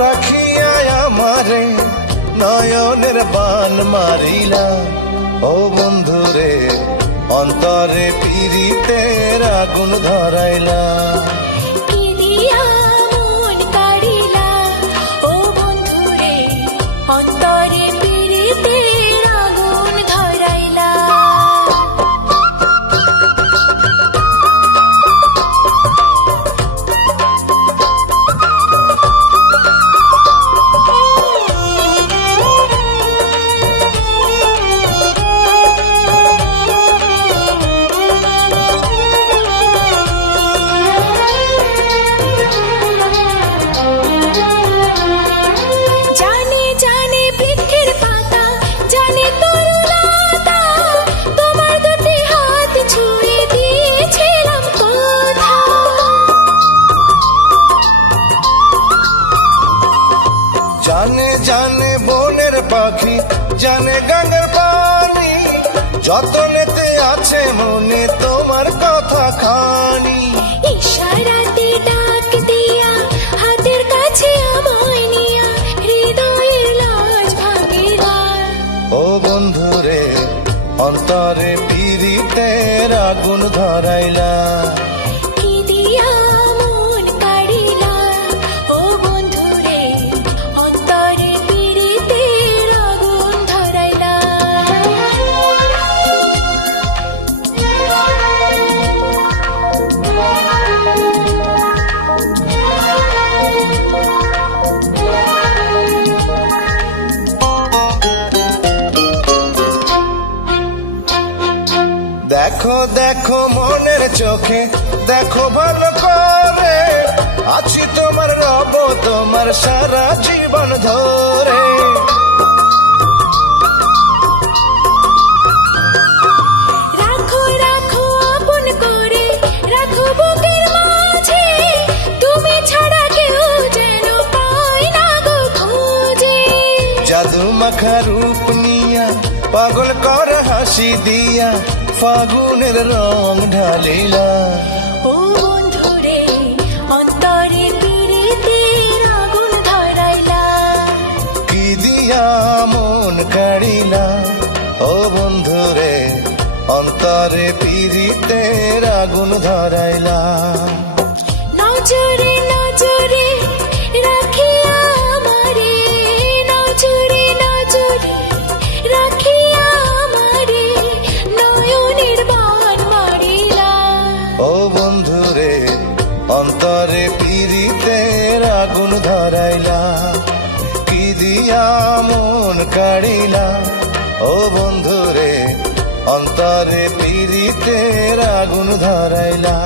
রাখিয়া আমারে নয়নের বান মারিলা। ও বন্ধুরে অন্তরে পীড়িতের আগুন ধরাইলা। কি দিয়া মন কাড়িলা, ও বন্ধুরে অন্তরে পীড়িতের আগুন ধরাইলা। জানে জানে বৃক্ষের পাতা, জানে তরুলতা, তোমার দুটি হাত ছুঁয়ে দিয়েছিলাম কথা। জানে জানে বনের পাখি, জানে গানের পানি, যতনেতে আছে মনে তোমার কথা খানি। ইশারাতে ডাক দিয়া হাতের কাছে আমায় নিয়া হৃদয়ের লাজ ভাঙিলা। ও বন্ধুরে অন্তরে পীড়িতের আগুন ধরাইলা। কি দিয়া মন কাড়িলা, ও বন্ধুরে অন্তরে পীড়িতের আগুন ধরাইলা। দেখো দেখো মনের চোখে দেখো ভালো করে, আছি তোমার রব তোমার সারা জীবন ধরে। রাখো রাখো আপন করে, রাখো বুকের মাঝে, তুমি ছাড়া কেউ যেন পায় না গো খোঁজে। জাদু মাখা রূপ নিয়া পাগল কর হাসি দিয়া, ফাগুনের রং ঢালিলা। ও বন্ধুরে অন্তরে পীড়িতের আগুন ধরাইলা। কি দিয়া মন কাড়িলা, ও বন্ধুরে অন্তরে পীড়িতের আগুন ধরাইলা। নজরে নজরে রাখিয়া আমারে, নজরে নজরে রাখিয়া আমারে নয়নের বান মারিলা। ও বন্ধুরে অন্তরে পীড়িতের আগুন ধরাইলা। কি দিয়া মন কাড়িলা, ও বন্ধুরে অন্তরে পীড়িতের আগুন ধরাইলা।